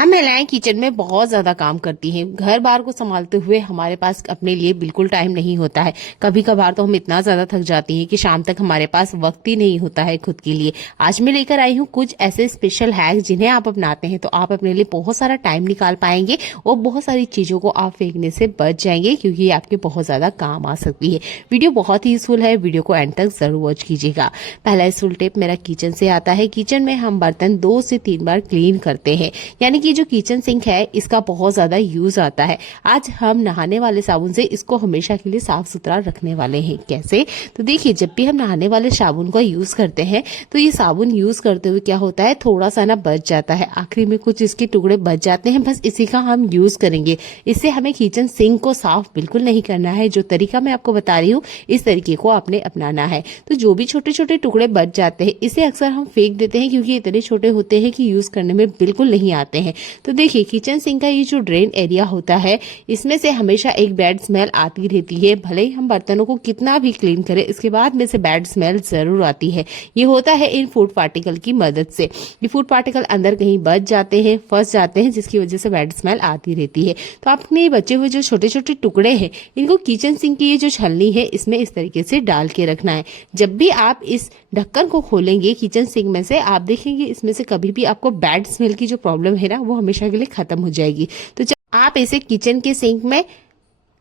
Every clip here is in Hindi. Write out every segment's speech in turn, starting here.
हम महिलाएं किचन में बहुत ज्यादा काम करती हैं। घर बार को संभालते हुए हमारे पास अपने लिए बिल्कुल टाइम नहीं होता है। कभी कभार तो हम इतना ज्यादा थक जाती हैं कि शाम तक हमारे पास वक्त ही नहीं होता है खुद के लिए। आज मैं लेकर आई हूँ कुछ ऐसे स्पेशल हैक जिन्हें आप अपनाते हैं तो आप अपने लिए बहुत सारा टाइम निकाल पाएंगे और बहुत सारी चीजों को आप फेंकने से बच जाएंगे, क्योंकि ये आपके बहुत ज्यादा काम आ सकती है। वीडियो बहुत ही यूजफुल है, वीडियो को एंड तक जरूर वॉच कीजिएगा। पहला यूजफुल टिप मेरा किचन से आता है। किचन में हम बर्तन 2 से 3 बार क्लीन करते हैं, यानी कि जो किचन सिंक है इसका बहुत ज्यादा यूज आता है। आज हम नहाने वाले साबुन से इसको हमेशा के लिए साफ सुथरा रखने वाले हैं। कैसे? तो देखिए, जब भी हम नहाने वाले साबुन का यूज करते हैं तो ये साबुन यूज करते हुए क्या होता है, थोड़ा सा ना बच जाता है, आखिरी में कुछ इसके टुकड़े बच जाते हैं, बस इसी का हम यूज करेंगे। इससे हमें किचन सिंक को साफ बिल्कुल नहीं करना है। जो तरीका मैं आपको बता रही हूँ इस तरीके को आपने अपनाना है। तो जो भी छोटे छोटे टुकड़े बच जाते हैं इसे अक्सर हम फेंक देते हैं, क्योंकि इतने छोटे होते हैं कि यूज करने में बिल्कुल नहीं आते हैं। तो देखिए, किचन सिंक का ये जो ड्रेन एरिया होता है इसमें से हमेशा एक बैड स्मेल आती रहती है। भले ही हम बर्तनों को कितना भी क्लीन करें, इसके बाद में से बैड स्मेल जरूर आती है। ये होता है इन फूड पार्टिकल की मदद से। ये फूड पार्टिकल अंदर कहीं बच जाते हैं, फंस जाते हैं, जिसकी वजह से बैड स्मेल आती रहती है। तो आपने बचे हुए जो छोटे छोटे टुकड़े हैं इनको किचन सिंक की ये जो छलनी है इसमें इस तरीके से डाल के रखना है। जब भी आप इस ढक्कन को खोलेंगे किचन सिंक में से, आप देखेंगे इसमें से कभी भी आपको बैड स्मेल की जो प्रॉब्लम है ना वो हमेशा के लिए खत्म हो जाएगी। तो जब आप इसे किचन के सिंक में,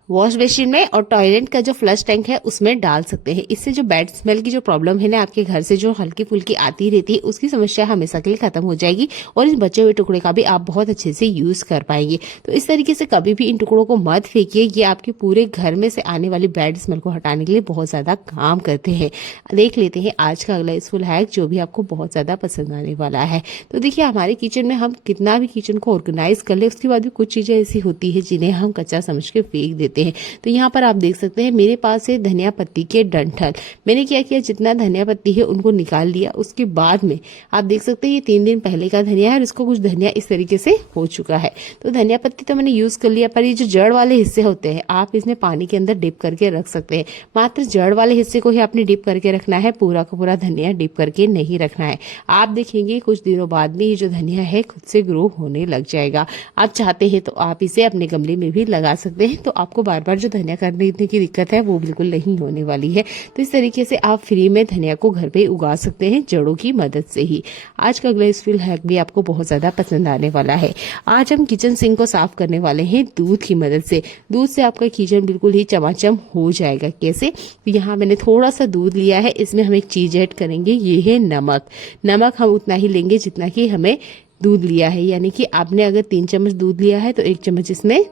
वॉश बेसिन में और टॉयलेट का जो फ्लश टैंक है उसमें डाल सकते हैं। इससे जो बैड स्मेल की जो प्रॉब्लम है ना आपके घर से जो हल्की फुल्की आती रहती है उसकी समस्या हमेशा के लिए खत्म हो जाएगी और इस बचे हुए टुकड़े का भी आप बहुत अच्छे से यूज कर पाएंगे। तो इस तरीके से कभी भी इन टुकड़ों को मत फेंकिए, ये आपके पूरे घर में से आने वाली बैड स्मेल को हटाने के लिए बहुत ज्यादा काम करते हैं। देख लेते हैं आज का अगला यूजफुल हैक जो भी आपको बहुत ज्यादा पसंद आने वाला है। तो देखिए, हमारे किचन में हम कितना भी किचन को ऑर्गेनाइज कर ले उसके बाद भी कुछ चीजें ऐसी होती है जिन्हें हम कच्चा समझ के फेंक देते हैं। तो यहाँ पर आप देख सकते हैं मेरे पास है धनिया पत्ती के डंठल। मैंने क्या किया, जितना धनिया पत्ती है उनको निकाल लिया। उसके बाद में आप देख सकते हैं ये 3 दिन पहले का धनिया है और इसको कुछ धनिया इस तरीके से हो चुका है। तो धनिया पत्ती तो मैंने यूज कर लिया, पर ये जो जड़ वाले हिस्से होते हैं आप इसमें पानी के अंदर डिप करके रख सकते हैं। मात्र जड़ वाले हिस्से को ही आपने डिप करके रखना है, पूरा का पूरा धनिया डिप करके नहीं रखना है। आप देखेंगे कुछ दिनों बाद में ये जो धनिया है खुद से ग्रो होने लग जाएगा। आप चाहते हैं तो आप इसे अपने गमले में भी लगा सकते हैं, तो आपको बार बार जो धनिया करने की दिक्कत है वो बिल्कुल नहीं होने वाली है। तो इस तरीके से आप फ्री में धनिया को घर पे उगा सकते हैं जड़ों की मदद से ही। आज का अगला यूजफुल हैक भी आपको बहुत ज्यादा पसंद आने वाला है। आज हम किचन सिंक को साफ करने वाले हैं दूध की मदद से। दूध से आपका किचन बिल्कुल ही चमाचम हो जाएगा। कैसे? तो यहाँ मैंने थोड़ा सा दूध लिया है, इसमें हम एक चीज ऐड करेंगे, ये है नमक। नमक हम उतना ही लेंगे जितना कि हमें दूध लिया है, यानी कि आपने अगर 3 चम्मच दूध लिया है तो 1 चम्मच इसमें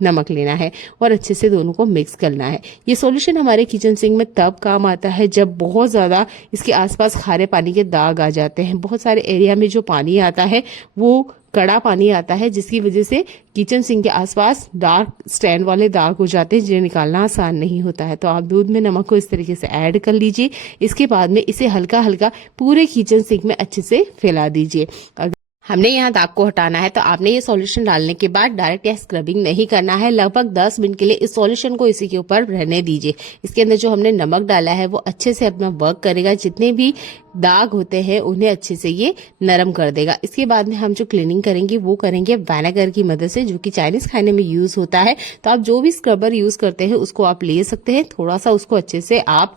नमक लेना है और अच्छे से दोनों को मिक्स करना है। ये सॉल्यूशन हमारे किचन सिंक में तब काम आता है जब बहुत ज्यादा इसके आसपास खारे पानी के दाग आ जाते हैं। बहुत सारे एरिया में जो पानी आता है वो कड़ा पानी आता है, जिसकी वजह से किचन सिंक के आसपास डार्क स्टैंड वाले दाग हो जाते हैं जिन्हें निकालना आसान नहीं होता है। तो आप दूध में नमक को इस तरीके से ऐड कर लीजिए। इसके बाद में इसे हल्का हल्का पूरे किचन सिंक में अच्छे से फैला दीजिए। हमने यहाँ दाग को हटाना है तो आपने ये सॉल्यूशन डालने के बाद डायरेक्ट या स्क्रबिंग नहीं करना है। लगभग 10 मिनट के लिए इस सॉल्यूशन को इसी के ऊपर रहने दीजिए। इसके अंदर जो हमने नमक डाला है वो अच्छे से अपना वर्क करेगा, जितने भी दाग होते हैं उन्हें अच्छे से ये नरम कर देगा। इसके बाद में हम जो क्लीनिंग करेंगे वो करेंगे विनेगर की मदद से, जो कि चाइनीज खाने में यूज होता है। तो आप जो भी स्क्रबर यूज करते हैं उसको आप ले सकते हैं, थोड़ा सा उसको अच्छे से आप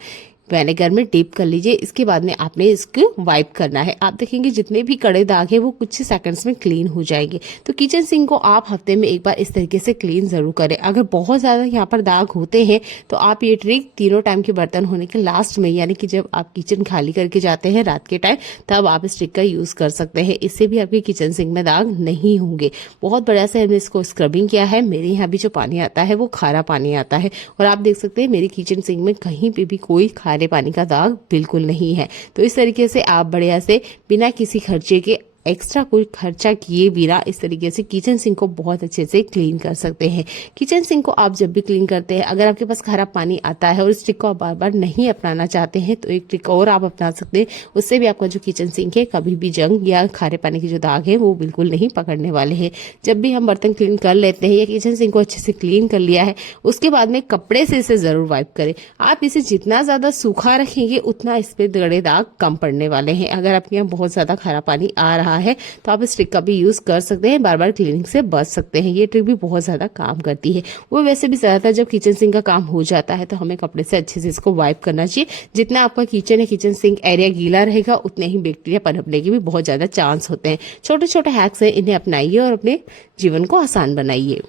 विनेगर में डिप कर लीजिए। इसके बाद में आपने इसको वाइप करना है। आप देखेंगे जितने भी कड़े दाग हैं वो कुछ ही सेकंड्स में क्लीन हो जाएंगे। तो किचन सिंक को आप हफ्ते में एक बार इस तरीके से क्लीन जरूर करें। अगर बहुत ज्यादा यहाँ पर दाग होते हैं तो आप ये ट्रिक तीनों टाइम के बर्तन होने के लास्ट में, यानी कि जब आप किचन खाली करके जाते हैं रात के टाइम, तब आप इस ट्रिक का यूज कर सकते हैं। इससे भी आपके किचन सिंक में दाग नहीं होंगे। बहुत बढ़िया से हमने इसको स्क्रबिंग किया है। मेरे यहाँ भी जो पानी आता है वो खारा पानी आता है और आप देख सकते हैं मेरी किचन सिंक में कहीं पे भी कोई खारे पानी का दाग बिल्कुल नहीं है। तो इस तरीके से आप बढ़िया से बिना किसी खर्चे के, एक्स्ट्रा कोई खर्चा किए बिना इस तरीके से किचन सिंक को बहुत अच्छे से क्लीन कर सकते हैं। किचन सिंक को आप जब भी क्लीन करते हैं, अगर आपके पास खराब पानी आता है और इस ट्रिक को आप बार बार नहीं अपनाना चाहते हैं तो एक ट्रिक और आप अपना सकते हैं। उससे भी आपका जो किचन सिंक है कभी भी जंग या खारे पानी के जो दाग है वो बिल्कुल नहीं पकड़ने वाले हैं। जब भी हम बर्तन क्लीन कर लेते हैं या किचन सिंक को अच्छे से क्लीन कर लिया है, उसके बाद में कपड़े से इसे जरूर वाइप करें। आप इसे जितना ज्यादा सूखा रखेंगे उतना इस पे गड़े दाग कम पड़ने वाले हैं। अगर आपके यहाँ बहुत ज्यादा खारा पानी आ रहा रहा है तो आप इस ट्रिक का भी यूज कर सकते हैं, बार बार क्लीनिंग से बच सकते हैं। ये ट्रिक भी बहुत ज्यादा काम करती है। वो वैसे भी ज्यादातर जब किचन सिंक का काम हो जाता है तो हमें कपड़े से अच्छे से इसको वाइप करना चाहिए। जितना आपका किचन है, किचन सिंक एरिया गीला रहेगा उतने ही बैक्टीरिया पनपने के भी बहुत ज्यादा चांस होते हैं। छोटे छोटे हैक्स हैं, इन्हें अपनाइए और अपने जीवन को आसान बनाइए।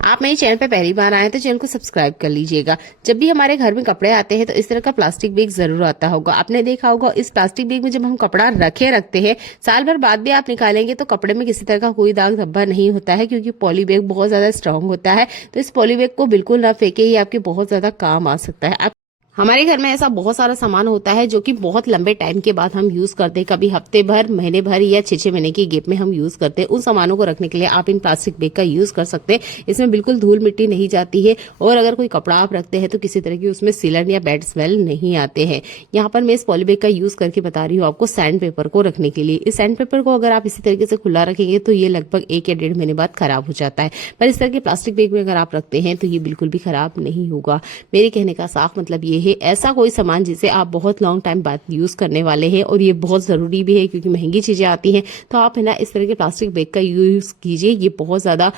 आप मेरे चैनल पे पहली बार आए तो चैनल को सब्सक्राइब कर लीजिएगा। जब भी हमारे घर में कपड़े आते हैं तो इस तरह का प्लास्टिक बैग जरूर आता होगा। आपने देखा होगा इस प्लास्टिक बैग में जब हम कपड़ा रखते हैं, साल भर बाद भी आप निकालेंगे तो कपड़े में किसी तरह का कोई दाग धब्बा नहीं होता है, क्योंकि पॉली बैग बहुत ज्यादा स्ट्रांग होता है। तो इस पॉली बैग को बिल्कुल ना फेंके, ये आपके बहुत ज्यादा काम आ सकता है। हमारे घर में ऐसा बहुत सारा सामान होता है जो कि बहुत लंबे टाइम के बाद हम यूज करते हैं, कभी हफ्ते भर, महीने भर या 6-6 महीने की गैप में हम यूज करते हैं। उन सामानों को रखने के लिए आप इन प्लास्टिक बैग का यूज कर सकते हैं। इसमें बिल्कुल धूल मिट्टी नहीं जाती है और अगर कोई कपड़ा आप रखते हैं तो किसी तरह की उसमें सीलन या बैड स्मेल नहीं आते हैं। यहाँ पर मैं इस पॉली बैग का यूज करके बता रही हूँ आपको सैंड पेपर को रखने के लिए। इस सैंड पेपर को अगर आप इसी तरीके से खुला रखेंगे तो ये लगभग 1 या 1.5 महीने बाद खराब हो जाता है, पर इस तरह के प्लास्टिक बैग में अगर आप रखते हैं तो ये बिल्कुल भी खराब नहीं होगा। मेरे कहने का साफ मतलब ये है, ऐसा कोई सामान जिसे आप बहुत लॉन्ग टाइम बाद यूज करने वाले हैं और ये बहुत जरूरी भी है क्योंकि महंगी चीजें आती हैं, तो आप है ना इस तरह के प्लास्टिक बैग का यूज कीजिए। ये बहुत ज्यादा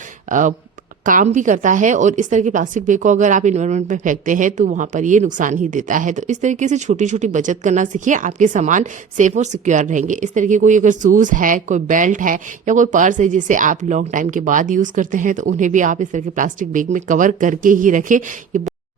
काम भी करता है और इस तरह के प्लास्टिक बैग को अगर आप इन्वायरमेंट में फेंकते हैं तो वहां पर ये नुकसान ही देता है। तो इस तरीके से छोटी छोटी बचत करना सीखिए, आपके सामान सेफ और सिक्योर रहेंगे। इस तरह के कोई अगर शूज है, कोई बेल्ट है या कोई पर्स है जिसे आप लॉन्ग टाइम के बाद यूज करते हैं तो उन्हें भी आप इस तरह के प्लास्टिक बैग में कवर करके ही रखें।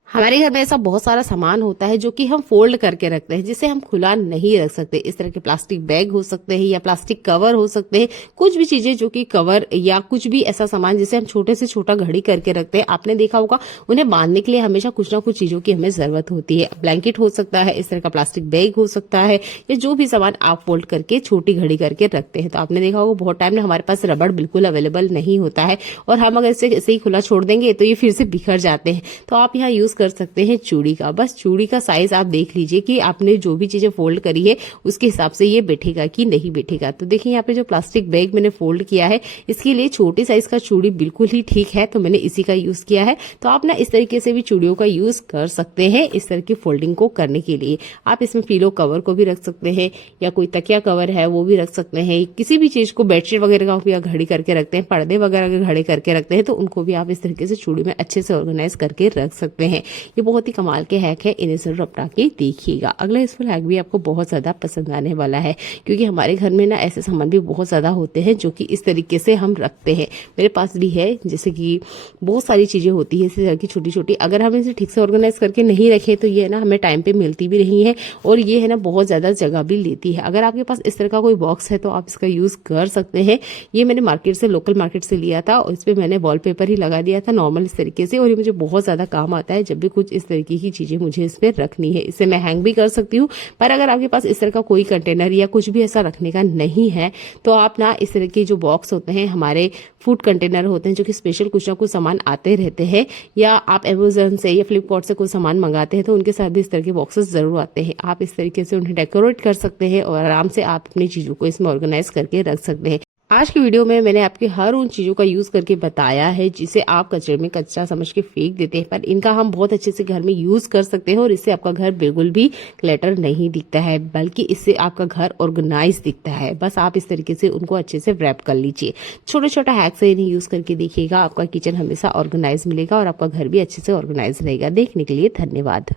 हमारे घर में ऐसा बहुत सारा सामान होता है जो कि हम फोल्ड करके रखते हैं, जिसे हम खुला नहीं रख सकते। इस तरह के प्लास्टिक बैग हो सकते हैं या प्लास्टिक कवर हो सकते हैं, कुछ भी चीजें जो कि कवर या कुछ भी ऐसा सामान जिसे हम छोटे से छोटा घड़ी करके रखते हैं। आपने देखा होगा उन्हें बांधने के लिए हमेशा कुछ ना कुछ चीजों की हमें जरूरत होती है। ब्लैंकेट हो सकता है, इस तरह का प्लास्टिक बैग हो सकता है, या जो भी सामान आप फोल्ड करके छोटी घड़ी करके रखते हैं। तो आपने देखा होगा बहुत टाइम में हमारे पास रबड़ बिल्कुल अवेलेबल नहीं होता है और हम अगर इसे ऐसे ही खुला छोड़ देंगे तो ये फिर से बिखर जाते हैं। तो आप यहाँ यूज कर सकते हैं चूड़ी का। बस चूड़ी का साइज आप देख लीजिए कि आपने जो भी चीजें फोल्ड करी है उसके हिसाब से ये बैठेगा कि नहीं बैठेगा। तो देखिए यहाँ पे जो प्लास्टिक बैग मैंने फोल्ड किया है इसके लिए छोटे साइज का चूड़ी बिल्कुल ही ठीक है, तो मैंने इसी का यूज किया है। तो आप ना इस तरीके से भी चूड़ियों का यूज कर सकते हैं इस तरह की फोल्डिंग को करने के लिए। आप इसमें पिलो कवर को भी रख सकते हैं या कोई तकिया कवर है वो भी रख सकते हैं। किसी भी चीज को बेडशीट वगैरह का भी घड़ी करके रखते हैं, पर्दे वगैरह अगर घड़े करके रखते हैं तो उनको भी आप इस तरीके से चूड़ी में अच्छे से ऑर्गेनाइज करके रख सकते हैं। ये बहुत ही कमाल के हैक है, इन्हें जरूर अपना के देखिएगा। अगला यूजफुल हैक भी आपको बहुत ज्यादा पसंद आने वाला है, क्योंकि हमारे घर में ना ऐसे सामान भी बहुत ज्यादा होते हैं जो कि इस तरीके से हम रखते हैं। मेरे पास भी है, जैसे कि बहुत सारी चीजें होती है इस तरह की छोटी छोटी, अगर हम इसे ठीक से ऑर्गेनाइज करके नहीं रखे तो ये ना हमें टाइम पे मिलती भी नहीं है और ये है ना बहुत ज्यादा जगह भी लेती है। अगर आपके पास इस तरह का कोई बॉक्स है तो आप इसका यूज कर सकते हैं। ये मैंने मार्केट से, लोकल मार्केट से लिया था और इस पे मैंने वॉलपेपर ही लगा दिया था नॉर्मल इस तरीके से, और ये मुझे बहुत ज्यादा काम आता है जब भी कुछ इस तरीके की चीजें मुझे इस पे रखनी है। इसे मैं हैंग भी कर सकती हूँ, पर अगर आपके पास इस तरह का कोई कंटेनर या कुछ भी ऐसा रखने का नहीं है तो आप ना इस तरह के जो बॉक्स होते हैं, हमारे फूड कंटेनर होते हैं जो कि स्पेशल कुछ ना कुछ सामान आते रहते हैं, या आप अमेज़न से या फ्लिपकार्ट से कोई सामान मंगाते हैं तो उनके साथ भी इस तरह के बॉक्सेस जरूर आते हैं। आप इस तरीके से उन्हें डेकोरेट कर सकते हैं और आराम से आप अपनी चीजों को इसमें ऑर्गेनाइज करके रख सकते हैं। आज की वीडियो में मैंने आपके हर उन चीजों का यूज करके बताया है जिसे आप कचरे में कचरा समझ के फेंक देते हैं, पर इनका हम बहुत अच्छे से घर में यूज कर सकते हैं और इससे आपका घर बिल्कुल भी क्लटर नहीं दिखता है, बल्कि इससे आपका घर ऑर्गेनाइज दिखता है। बस आप इस तरीके से उनको अच्छे से रैप कर लीजिए। छोटे छोटा हैक से इन्हें यूज करके देखिएगा, आपका किचन हमेशा ऑर्गेनाइज मिलेगा और आपका घर भी अच्छे से ऑर्गेनाइज रहेगा। देखने के लिए धन्यवाद।